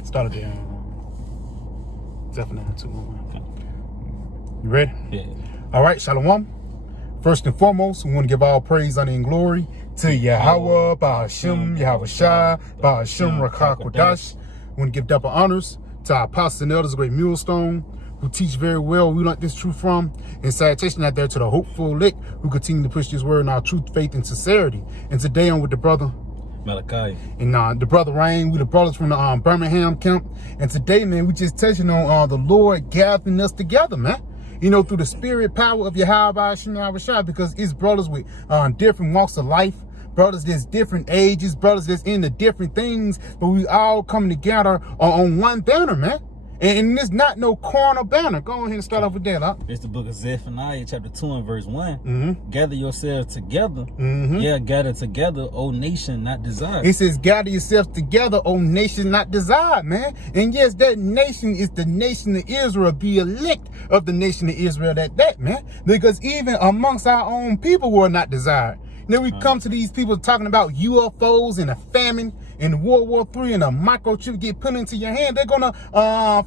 Started there. Zephaniah 2. You ready? Yeah. All right, Shalom. First and foremost, we want to give all praise, honor, and glory to Yahweh, Ba'ashem, Yahweh Shai, Ba'ashem, Rakah Kodash. We want to give double honors to our apostles and elders, great millstone, who teach very well. We learned this truth from. And salutation out there to the hopeful elect who continue to push this word in our truth, faith, and sincerity. And today I'm with the brother Malachi. And the brother Rain, we the brothers from the Birmingham camp. And today, man, we just touching on the Lord gathering us together, man. You know, through the spirit power of Yahweh Shai, because it's brothers with different walks of life, brothers that's different ages, brothers that's into different things, but we all coming together on one banner, man. And it's not no carnal banner. Go ahead and start off with that, huh? It's the book of Zephaniah, chapter 2 and verse 1. Mm-hmm. Gather yourselves together. Mm-hmm. Yeah, gather together, O nation not desired. It says, gather yourselves together, O nation not desired, man. And yes, that nation is the nation of Israel, the elect of the nation of Israel, that, man. Because even amongst our own people were not desired. Then we come to these people talking about UFOs and a famine and World War III and a microchip get put into your hand. They're going to,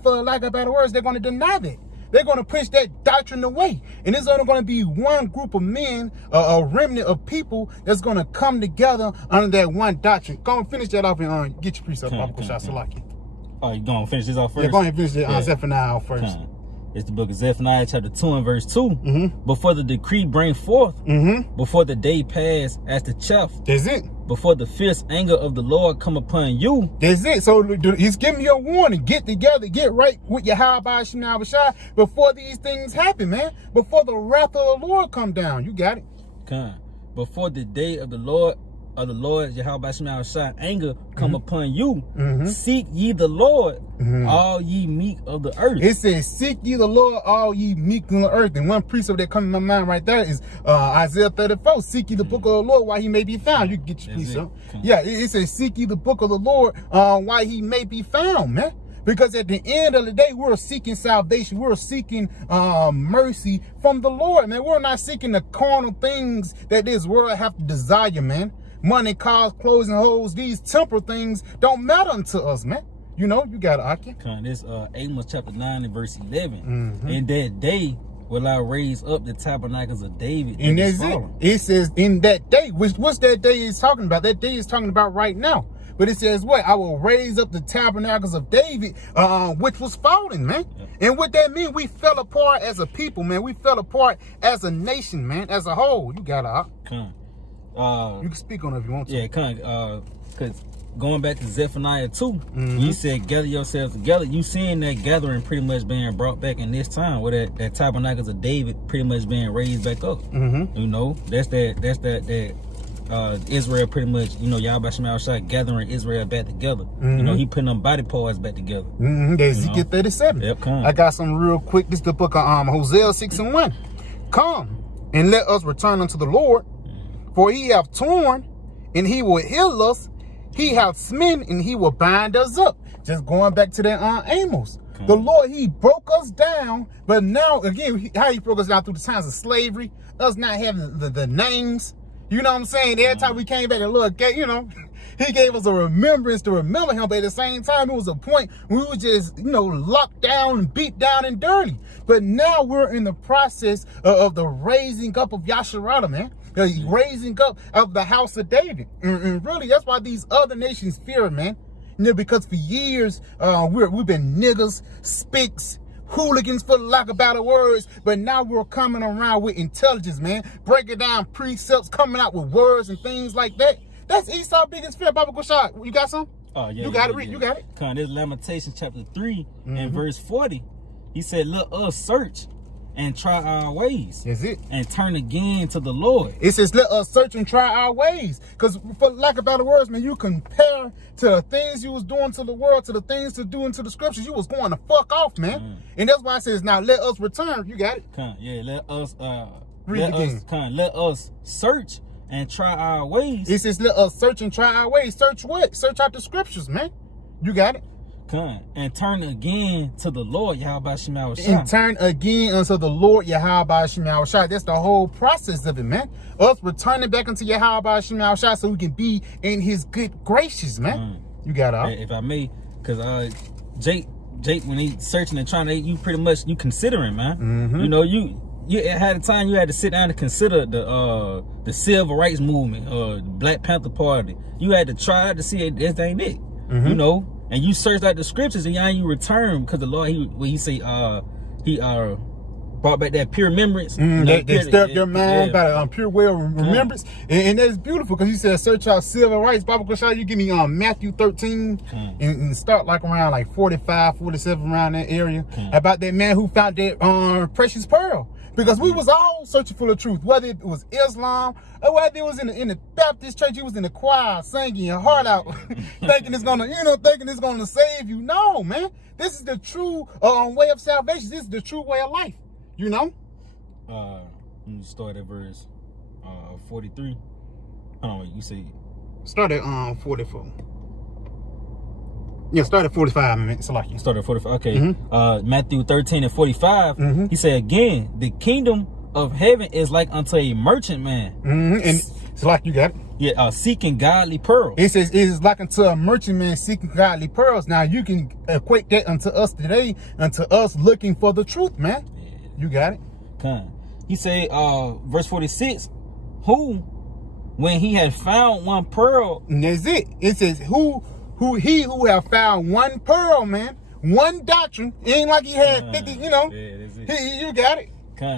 for lack of better words, they're going to deny that. They're going to push that doctrine away. And it's only going to be one group of men, a remnant of people that's going to come together under that one doctrine. Go and finish that off and get your precept off. Oh, you going to finish this off first? Yeah, go ahead and finish it. Zephaniah first. It's the book of Zephaniah, chapter 2 and verse 2. Mm-hmm. Before the decree bring forth, mm-hmm. before the day pass as the chaff. That's it. Before the fierce anger of the Lord come upon you. That's it. So he's giving you a warning. Get together. Get right with Yahweh Shai before these things happen, man. Before the wrath of the Lord come down. You got it. Before the day of the Lord, Yahweh Shai, anger come mm-hmm. upon you. Mm-hmm. Seek ye the Lord, mm-hmm. all ye meek of the earth. It says, seek ye the Lord, all ye meek of the earth. And one precept that comes to my mind right there is Isaiah 34. Seek ye the book of the Lord while he may be found. You can get your precept. Yeah, it says, seek ye the book of the Lord while he may be found, man. Because at the end of the day, we're seeking salvation. We're seeking mercy from the Lord, man. We're not seeking the carnal things that this world have to desire, man. Money, cars, clothes, and hoes. These temporal things don't matter unto us, man. You know, you got it, Aki. This Amos chapter 9 and verse 11. Mm-hmm. In that day will I raise up the tabernacles of David. And that's it. It says in that day, what's that day is talking about? That day is talking about right now. But it says what? I will raise up the tabernacles of David, which was fallen, man. Yep. And what that means, we fell apart as a people, man. We fell apart as a nation, man, as a whole. You got it, you can speak on it if you want to. Yeah, because going back to Zephaniah 2, mm-hmm. you said gather yourselves together. You seeing that gathering pretty much being brought back in this time, where that tabernacles of David pretty much being raised back up. Mm-hmm. You know, that's that Israel pretty much, you know, Yahweh Shai gathering Israel back together. Mm-hmm. You know, he putting them body parts back together. Mm-hmm. That's Ezekiel 37. Yep, I got some real quick. This is the book of Hosea 6 and 1. Come and let us return unto the Lord. For he hath torn, and he will heal us. He hath smitten, and he will bind us up. Just going back to that Amos. Okay. The Lord, he broke us down. But now, again, how he broke us down through the times of slavery, us not having the names. You know what I'm saying? Every time we came back and look, you know, he gave us a remembrance to remember him. But at the same time, it was a point when we were just, you know, locked down and beat down and dirty. But now we're in the process of the raising up of Yasharada, man. The raising up of the house of David. And really, that's why these other nations fear, man. You know, because for years, we've been niggas, spicks, hooligans, for lack of better words. But now we're coming around with intelligence, man. Breaking down precepts, coming out with words and things like that. That's Esau's biggest fear. Baba Kushak, you got some? Oh, yeah. You got it, read. You got it. This Lamentations chapter 3 and verse 40. He said, let us search and try our ways. Is it? And turn again to the Lord. It says, let us search and try our ways. Because for lack of better words, man, you compare to the things you was doing to the world, to the things to do into the scriptures, you was going to fuck off, man. And that's why it says, now let us return. You got it? Yeah, let us read again. Let us search and try our ways. It says, let us search and try our ways. Search what? Search out the scriptures, man. You got it? And turn again to the Lord Yahweh Shai. And turn again unto the Lord Yahweh Shai. That's the whole process of it, man. Us returning back unto Yahweh Shai so we can be in his good gracious, man. You got it. If I may, Cause Jake, when he searching and trying to, you pretty much you considering, man. Mm-hmm. You know, you had a time you had to sit down and consider the civil rights movement, Black Panther Party. You had to try to see if this ain't it. Mm-hmm. You know, and you searched out the scriptures and you return because the Lord he say he brought back that pure remembrance. They stir up your mind by the pure well remembrance. And that's beautiful because you said search out civil rights. Bible can show you give me Matthew 13 and start like around like 45, 47 around that area about that man who found that precious pearl. Because we was all searching for the truth, whether it was Islam or whether it was in the Baptist church, you was in the choir singing your heart out, thinking it's gonna save you. No, man, this is the true way of salvation. This is the true way of life. You know. You start at verse 43. Hold on, you say start at 44. Yeah, start at 45 minutes. Like you start at 45. Okay. Matthew 13 and 45. He said again, the kingdom of heaven is like unto a merchant man. And it's like you got it. Yeah, seeking godly pearls. It says it is like unto a merchant man seeking godly pearls. Now you can equate that unto us today, unto us looking for the truth, man. Yeah. You got it. He said, verse 46, who, when he had found one pearl. And that's it. It says he who have found one pearl, man, one doctrine. It ain't like he had 50, you know. Yeah, that's it. You got it.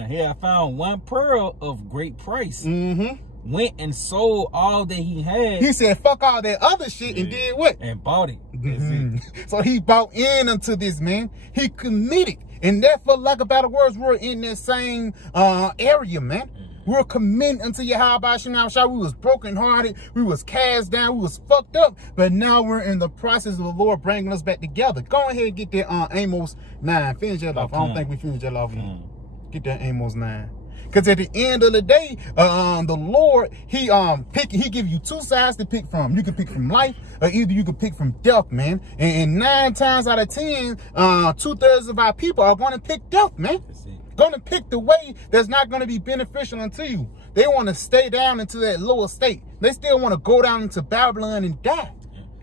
He had found one pearl of great price. Went and sold all that he had. He said, fuck all that other shit and did what? And bought it. That's it. So he bought in unto this, man. He committed. And therefore, like about the words, we're in that same area, man. We're committed unto Yahweh Shem Shah. We was brokenhearted. We was cast down. We was fucked up. But now we're in the process of the Lord bringing us back together. Go ahead and get that Amos 9. Finish that off. I don't think we finished that off. Get that Amos 9. Because at the end of the day, the Lord, he give you two sides to pick from. You can pick from life, or either you can pick from death, man. And 9 times out of 10, 2/3 of our people are going to pick death, man. Going to pick the way that's not going to be beneficial unto you. They want to stay down into that lower state. They still want to go down into Babylon and die.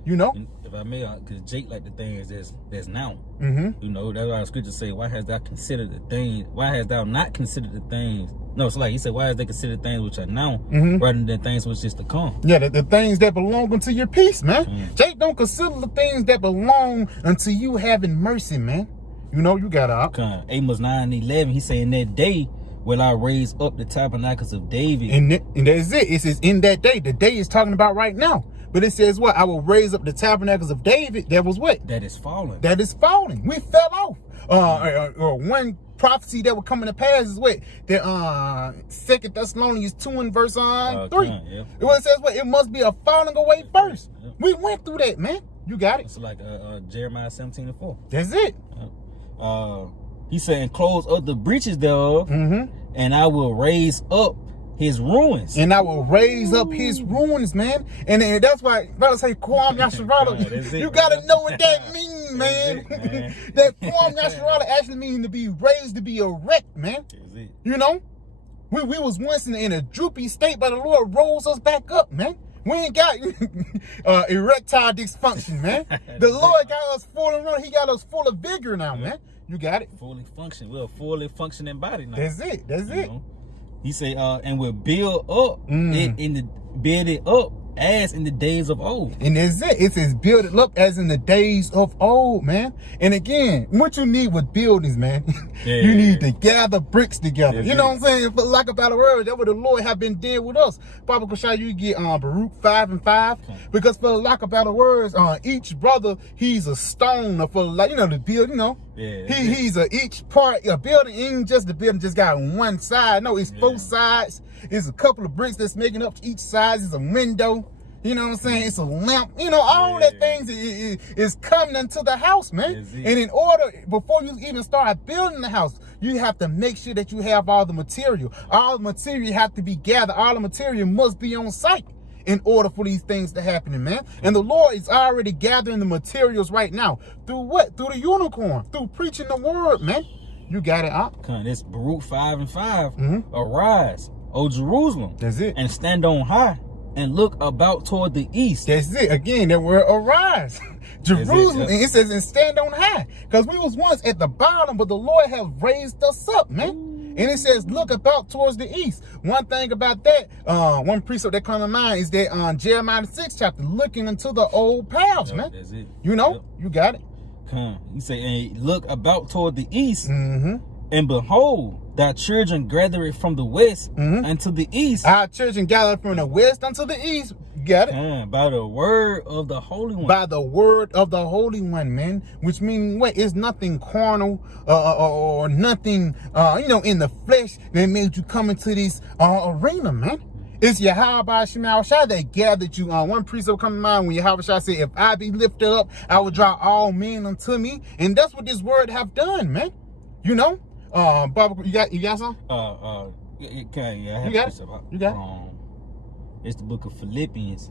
You know? If I may, because Jake like the things that's now. You know, that's why the scriptures say, why hast thou considered the things? Why hast thou not considered the things? No, it's like he said, why has they considered things which are now rather than things which is to come? Yeah, the things that belong unto your peace, man. Jake don't consider the things that belong unto you having mercy, man. You know, you got out. Amos 9:11, he say, in that day will I raise up the tabernacles of David. And that's it. It says in that day. The day is talking about right now. But it says what? I will raise up the tabernacles of David. That was what? That is fallen. That is falling. We fell off. One prophecy that will come to pass is what? The 2 Thessalonians 2 and verse 3. It says what? It must be a falling away first. We went through that, man. You got it. It's like Jeremiah 17:4. That's it. He said, and close up the breaches thereof, and I will raise up his ruins. And I will raise up his ruins, man. And that's why brothers say Kwam Yasharala. You gotta know what that means, man. That Kwam Yasharala actually means to be raised, to be erect, man. You know? We was once in a droopy state, but the Lord rose us back up, man. We ain't got erectile dysfunction, man. The Lord got us full of run. He got us full of vigor now, man. You got it. Fully function. We're a fully functioning body now. That's it. That's it. Know? He say, and we'll build up build it up as in the days of old. And that's it. It says build it up as in the days of old, man. And again, what you need with buildings, man, you need to gather bricks together. You know what I'm saying? But like about the word, that's what the Lord have been dead with us. Bible can show you get Baruch 5 and 5. Because for the lack of better words, each brother, he's a stone for like, you know, the build, you know. He's each part, a building ain't just the building just got one side. No, it's 4 sides. It's a couple of bricks that's making up each side. It's a window. You know what I'm saying? It's a lamp. You know, all that things is coming into the house, man. And in order, before you even start building the house, you have to make sure that you have all the material. All the material have to be gathered. All the material must be on site in order for these things to happen, man. And the Lord is already gathering the materials right now. Through what? Through the unicorn. Through preaching the word, man. You got it, Op. This Baruch 5 and 5. Arise, O Jerusalem. That's it. And stand on high and look about toward the east. That's it. Again, that word arise. Jerusalem, and it says, and stand on high. Because we was once at the bottom, but the Lord has raised us up, man. And it says, look about towards the east. One thing about that, one precept that comes to mind is that Jeremiah 6th chapter, looking into the old paths, man. That's it. You know, you got it. Come. You say, and look about toward the east, and behold, thy children gather from the west unto the east. Our children gather from the west unto the east. Got it? By the word of the Holy One. By the word of the Holy One, man. Which means what? It's nothing carnal or nothing, in the flesh that made you come into this arena, man. It's Yahweh Shema Shai that gathered you. One precept come to mind when Yahweh Shai said, if I be lifted up, I will draw all men unto me. And that's what this word have done, man. You know? Baba, you got some? Yeah, I have you got it? You got it? It's the book of Philippians.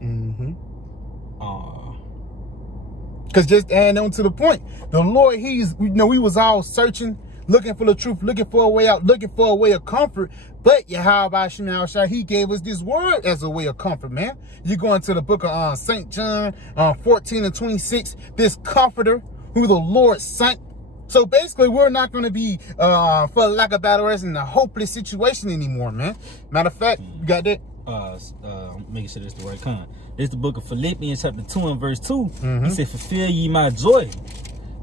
Because just adding on to the point, the Lord, we was all searching, looking for the truth, looking for a way out, looking for a way of comfort. But Yahweh Shema Shai, he gave us this word as a way of comfort, man. You go into the book of St. John 14 and 26, this comforter who the Lord sent. So basically, we're not going to be, for lack of better words, in a hopeless situation anymore, man. Matter of fact, you got that? Making sure that's the right kind. This is the book of Philippians chapter 2 and verse 2. He said, fulfill ye my joy,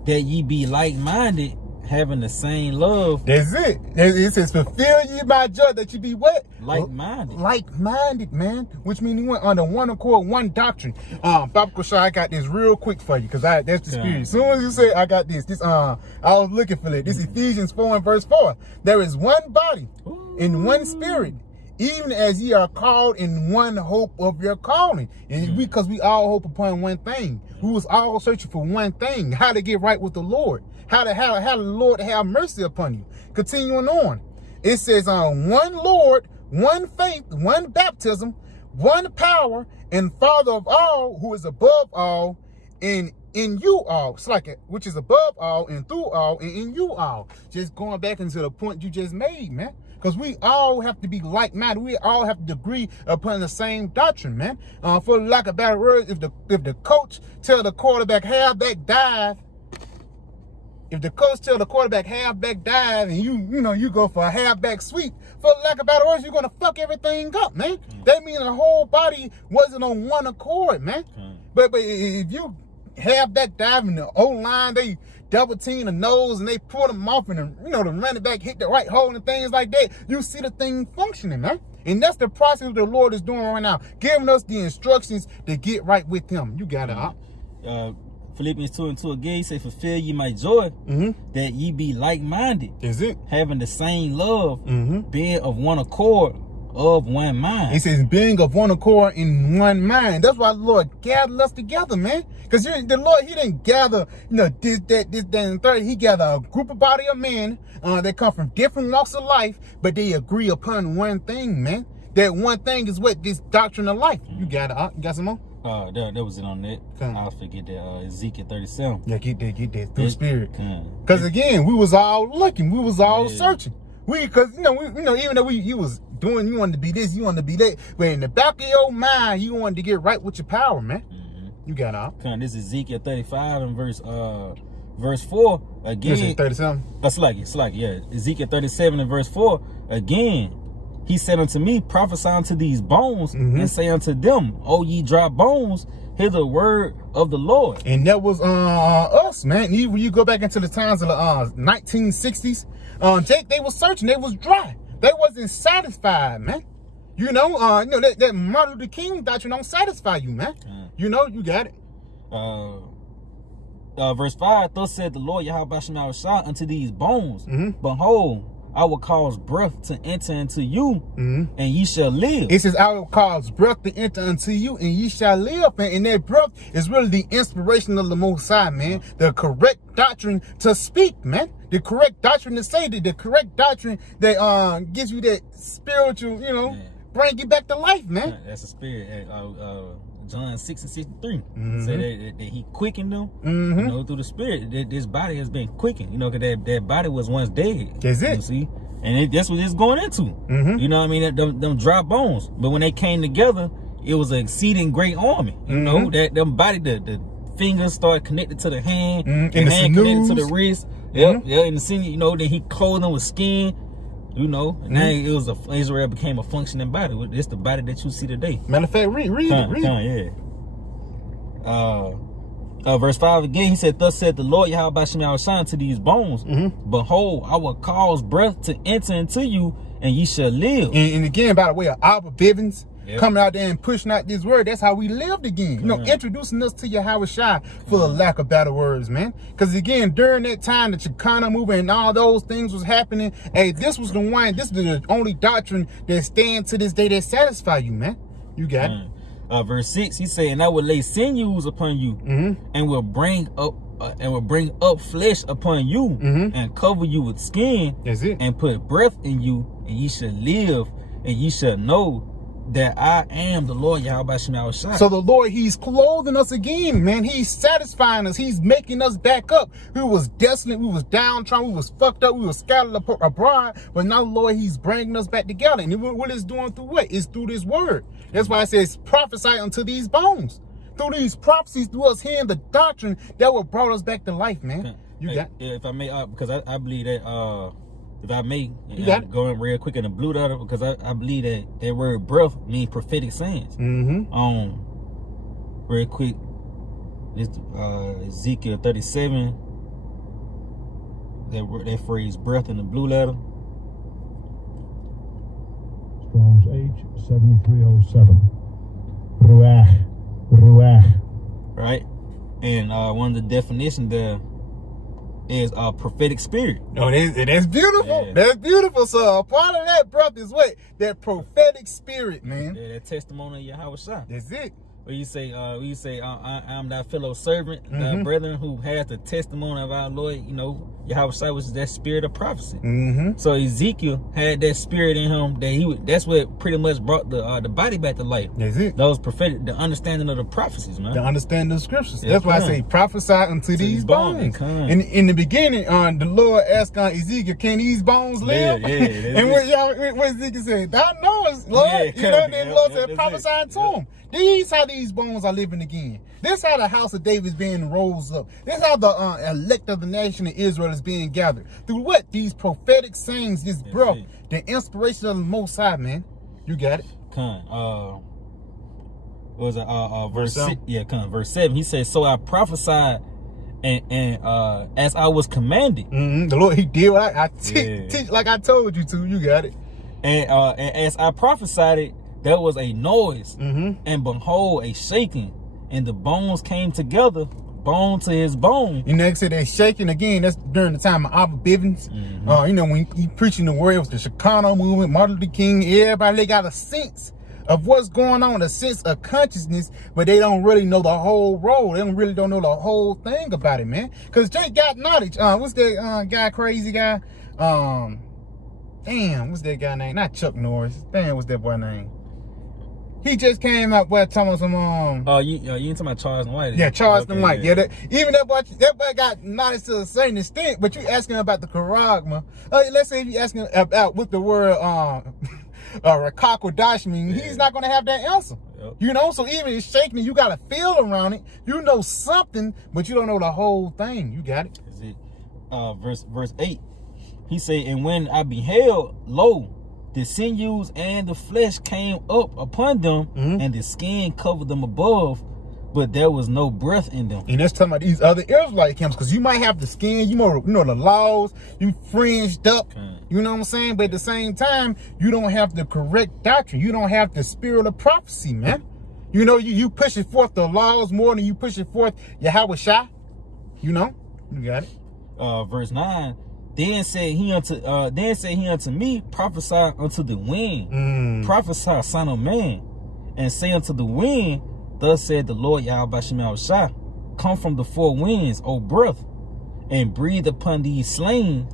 that ye be like-minded, having the same love. That's it. It says, fulfill ye my joy, that you be what? Like-minded. Like-minded, man. Which means you went under one accord, one doctrine. Baba Kushai, I got this real quick for you, because that's the spirit. As soon as you say, I got this, I was looking for it. This Ephesians 4 and verse 4. There is one body and one spirit, even as ye are called in one hope of your calling. And because we all hope upon one thing. We was all searching for one thing, how to get right with the Lord. How the Lord have mercy upon you. Continuing on. It says, one Lord, one faith, one baptism, one power, and Father of all, who is above all, and in you all. It's like, which is above all, and through all, and in you all. Just going back into the point you just made, man. Because we all have to be like-minded. We all have to agree upon the same doctrine, man. For lack of better words, if the coach tell the quarterback halfback dive, if the coach tell the quarterback halfback dive, and you go for a halfback sweep, for lack of better words, you're gonna fuck everything up, man. That means the whole body wasn't on one accord, man. But if you halfback dive in the O-line, they double team the nose and they pull them off, and the running back hit the right hole and things like that. You see the thing functioning, man. And that's the process the Lord is doing right now, giving us the instructions to get right with Him. You got it, huh? Philippians 2 and 2 again, he say, fulfill ye my joy, that ye be like-minded. Is it? Having the same love, being of one accord, of one mind. It says being of one accord in one mind. That's why the Lord gathered us together, man. Because the Lord, He didn't gather, this, that, and third. He gathered a group of body of men that come from different walks of life, but they agree upon one thing, man. That one thing is what? This doctrine of life. You got it, you got some more? That was it on that. I'll forget that Ezekiel 37. Yeah, get that through spirit. Because again, we was all looking, we was all searching. Because even though you was doing, you wanted to be this, you wanted to be that, but in the back of your mind, you wanted to get right with your power, man. You got it. This is Ezekiel 35 and verse 4 again. This is 37. It's like yeah. Ezekiel 37 and verse 4 again. He said unto me, prophesy unto these bones, and say unto them, O ye dry bones, hear the word of the Lord. And that was us, man. When you go back into the times of the 1960s, they was searching, they was dry. They wasn't satisfied, man. That Martin Luther King doctrine don't satisfy you, man. You got it. Verse 5, thus said the Lord Yahweh Shema Shai unto these bones, behold, I will cause breath to enter into you, and ye shall live. It says, I will cause breath to enter into you, and ye shall live. And that breath is really the inspiration of the Most High, man. The correct doctrine to speak, man. The correct doctrine to say, the correct doctrine that gives you that spiritual, bring you back to life, man. That's a spirit. John 6 and 63 say that He quickened them, through the spirit. This body has been quickened, because that body was once dead. That's it. See, and that's what it's going into. You know what I mean? Them dry bones. But when they came together, it was an exceeding great army. That them body, the fingers started connected to the hand, and the hand connected to the wrist. Yep, yeah, and the senior, you know, then he clothed them with skin, you know, and now it was Israel became a functioning body. It's the body that you see today. Matter of fact, read it. Verse 5 again, he said, thus said the Lord Yahweh Bashim Yahushua to these bones, behold, I will cause breath to enter into you, and ye shall live. And again, by the way of Albert Bivens, coming out there and pushing out this word, that's how we lived again. You know, introducing us to Yahweh Shai for the lack of better words, man. Because again, during that time, the Chicana movement and all those things was happening, hey, this was the only doctrine that stands to this day that satisfy you, man. You got it. Verse 6, he said, and I will lay sinews upon you, and will bring up flesh upon you, and cover you with skin, and put breath in you, and ye shall live, and ye shall know that I am the Lord Yahweh Shai. So the Lord, he's clothing us again, man. He's satisfying us. He's making us back up. We was desolate. We was downtrodden. We was fucked up. We was scattered abroad. But now, Lord, he's bringing us back together. And what it's doing through what? It's through this word. That's why it says prophesy unto these bones. Through these prophecies, through us hearing the doctrine that will brought us back to life, man. You got it. If I may, because I believe that if I may, going real quick in the blue letter, because I believe that word breath means prophetic sayings. Real quick, this Ezekiel 37, that phrase breath in the blue letter. Strong's H 7307. Ruach. Right, and one of the definitions there is a prophetic spirit. Oh, that's beautiful. Yeah. That's beautiful. So a part of that breath is what? That prophetic spirit, man. Yeah, that testimony of Yahweh Shai. That's it. Where you say, I'm thy fellow servant, thy brethren who has the testimony of our Lord, you know, Yahweh Shai, which is that spirit of prophecy. So Ezekiel had that spirit in him that's what pretty much brought the body back to life. That's it. Those prophetic, the understanding of the prophecies, man. The understanding of the scriptures. That's why I say prophesy unto these bones. In the beginning, the Lord asked Ezekiel, can these bones live? And what Ezekiel said, thou knowest, Lord. You know, then the Lord said, prophesy unto him. These how these bones are living again. This how the house of David is being rose up. This how the elect of the nation of Israel is being gathered. Through what? These prophetic sayings, this breath, the inspiration of the Most High, man. You got it. What was it? Verse 6? Yeah, verse 7. He said, so I prophesied and as I was commanded. The Lord, he did what I teach like I told you to. You got it. And as I prophesied it, there was a noise, and behold, a shaking, and the bones came together, bone to his bone. You know, they said they're shaking again. That's during the time of Albert Bivens. You know, when he preaching the word, it was the Chicano movement, Martin Luther King. Everybody, they got a sense of what's going on, a sense of consciousness, but they don't really know the whole role. They don't know the whole thing about it, man. Because Jake got knowledge. What's that guy, crazy guy? Damn, what's that guy name? Not Chuck Norris. Damn, what's that boy name? He just came out by telling some you ain't talking about Charles and White? Yeah, Charles and White. Yeah, even that boy got knowledge to a certain extent, but you asking about the charagma. Let's say if you asking about what the word Rakakodash means, he's not gonna have that answer. You know, so even it's shaking, you got a feel around it. You know something, but you don't know the whole thing. You got it. Is it verse 8? He said, and when I beheld, lo, the sinews and the flesh came up upon them, and the skin covered them above, but there was no breath in them. And that's talking about these other Israelite camps, because you might have the skin, you know the laws, you fringed up, you know what I'm saying? But at the same time, you don't have the correct doctrine. You don't have the spirit of prophecy, man. You know, you pushing forth the laws more than you pushing forth Yahweh Shai. You know, you got it. Verse 9. Then said he unto me, prophesy unto the wind, prophesy, son of man, and say unto the wind, thus said the Lord Yahweh Shai, come from the four winds, O breath, and breathe upon these slain,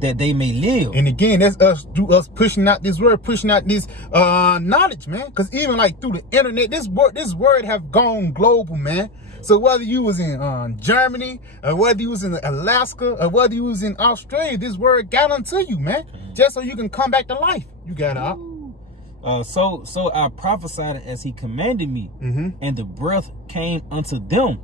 that they may live. And again, that's us pushing out this word, pushing out this knowledge, man. Because even like through the internet, this word have gone global, man. So whether you was in Germany, or whether you was in Alaska, or whether you was in Australia, this word got unto you, man. Just so you can come back to life. You got it. So I prophesied as he commanded me, and the breath came unto them,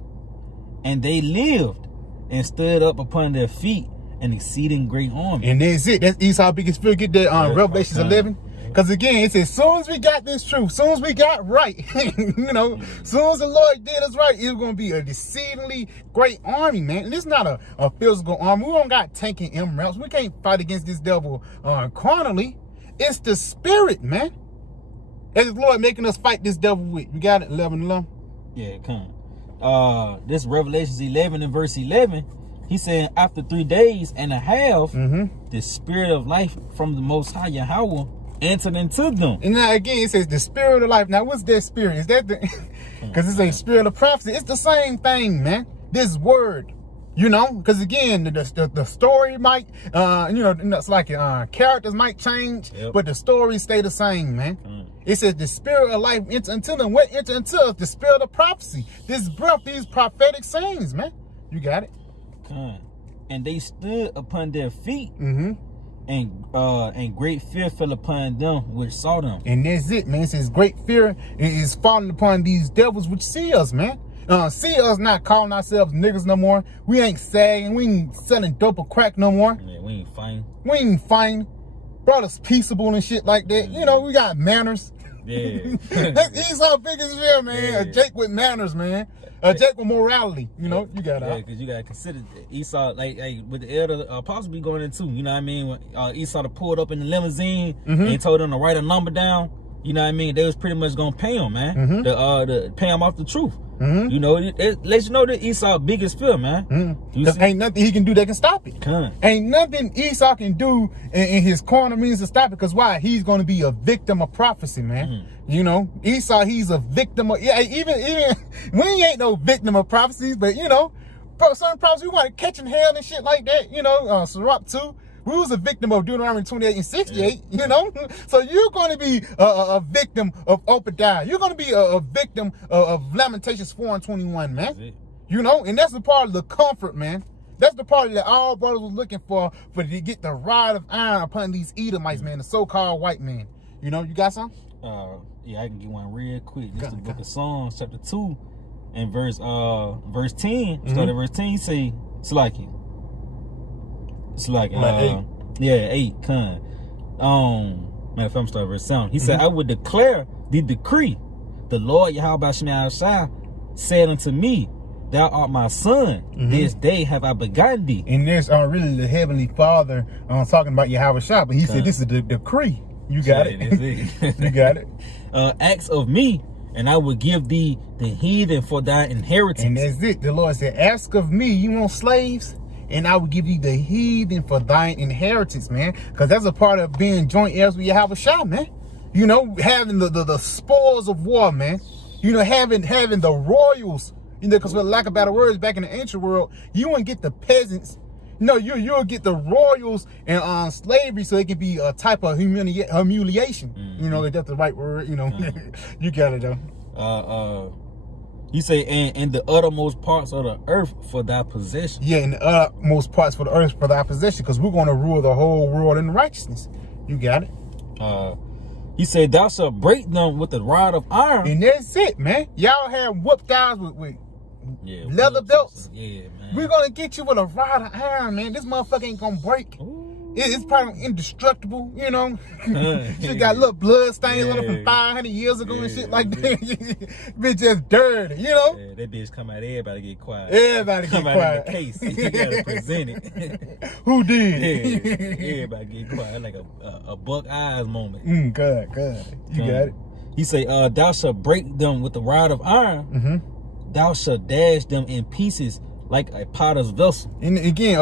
And they lived and stood up upon their feet, an exceeding great army. And that's it. That's Esau's biggest fear. Get that Revelations 11. Because again, it says, soon as we got this truth, soon as we got right, soon as the Lord did us right, it's going to be a exceedingly great army, man. And it's not a physical army. We don't got tank and emeralds. We can't fight against this devil carnally. It's the spirit, man. That's the Lord making us fight this devil with. You got it? 11:11. Yeah, come. This Revelations 11 and verse 11, he said, after 3 days and a half, the spirit of life from the Most High Yahweh entered into them. And now again, it says the spirit of life. Now, what's that spirit? Is that the... Because it's a spirit of prophecy. It's the same thing, man. This word, because again, the story might, it's like characters might change, but the story stay the same, man. It says the spirit of life enter into them. What enter into us? The spirit of prophecy. This breath, these prophetic sayings, man. You got it. And they stood upon their feet. And great fear fell upon them which saw them. And that's it, man. It says great fear is falling upon these devils which see us, man. See us not calling ourselves niggas no more. We ain't sagging. We ain't selling dope or crack no more. Yeah, we ain't fighting. We ain't fighting. Brothers peaceable and shit like that. We got manners. Yeah. That's Esau's biggest fear, man. A Jake with manners, man. A Jake with morality. You got it. Yeah, because you got to consider Esau, like with the elder possibly going into, you know what I mean? When Esau pulled up in the limousine and he told them to write a number down, you know what I mean? They was pretty much going to pay him, man. To pay him off the truth. It lets you know that Esau's biggest fear, man. Because ain't nothing he can do that can stop it. Ain't nothing Esau can do in his corner means to stop it. Because why? He's going to be a victim of prophecy, man. Esau, he's a victim of, even we ain't no victim of prophecies, but certain prophecies we want to catch in hell and shit like that. Sirach 2. We was a victim of Deuteronomy 28 and 68, So you're going to be a victim of Obadiah. You're going to be a victim of Lamentations 4 and 21, man. And that's the part of the comfort, man. That's the part that all brothers was looking for to get the rod of iron upon these Edomites, man, the so-called white man. You got some? Yeah, I can get one real quick. This is the book of Psalms, chapter 2, and verse 10. Start at verse 10, you say, it's like 8. 8. Matter of fact, I'm starting verse 7. He said, I would declare the decree. The Lord Yahweh Shai said unto me, thou art my son. This day have I begotten thee. And there's really the heavenly Father talking about Yahweh Shai, but he said this is the decree. You got it. You got it. Acts of me, and I will give thee the heathen for thy inheritance. And that's it. The Lord said, ask of me, you want slaves? And I will give you the heathen for thine inheritance, man. Because that's a part of being joint heirs with Yahweh Shai, man. Having the spoils of war, man. Having the royals. Because for lack of better words, back in the ancient world, you wouldn't get the peasants. No, you'll get the royals and slavery, so it can be a type of humiliation. If that's the right word. You got it though. You say, and the uttermost parts of the earth for thy possession. Yeah, and the uttermost parts for the earth for thy possession, because we're going to rule the whole world in righteousness. You got it. He said, thou shalt break them with the rod of iron. And that's it, man. Y'all have whooped guys with leather belts. Yeah, man. We're going to get you with a rod of iron, man. This motherfucker ain't going to break. It's probably indestructible, She got little blood stains on it from 500 years ago and shit like that. Bitch just dirty, Yeah, that bitch come out, everybody get quiet. Everybody get quiet. Come out in the case. You gotta present it. Who did? Yeah, everybody get quiet. Like a buck eyes moment. Good. You got it. He say, thou shalt break them with the rod of iron. Thou shalt dash them in pieces like a potter's vessel. And again,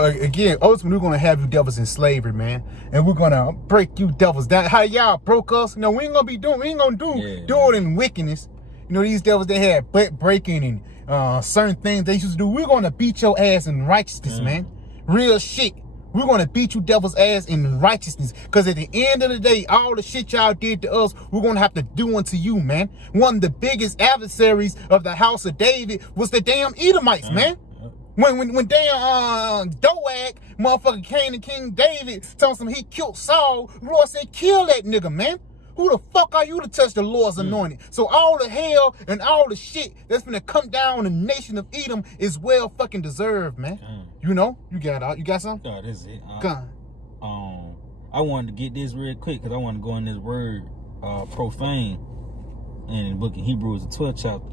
ultimately, we're going to have you devils in slavery, man. And we're going to break you devils down. How y'all broke us? We ain't going to do it in wickedness. These devils, they had butt breaking and certain things they used to do. We're going to beat your ass in righteousness, man. Real shit. We're going to beat you devil's ass in righteousness. Because at the end of the day, all the shit y'all did to us, we're going to have to do unto you, man. One of the biggest adversaries of the house of David was the damn Edomites, man. When damn Doeg, motherfucker, came to King David, told him he killed Saul, the Lord said, kill that nigga, man. Who the fuck are you to touch the Lord's anointed? So all the hell and all the shit that's gonna come down on the nation of Edom is well fucking deserved, man. You know, you got something? No, that's it. Gun. I wanted to get this real quick because I want to go in this word profane in the book of Hebrews, the 12th chapter.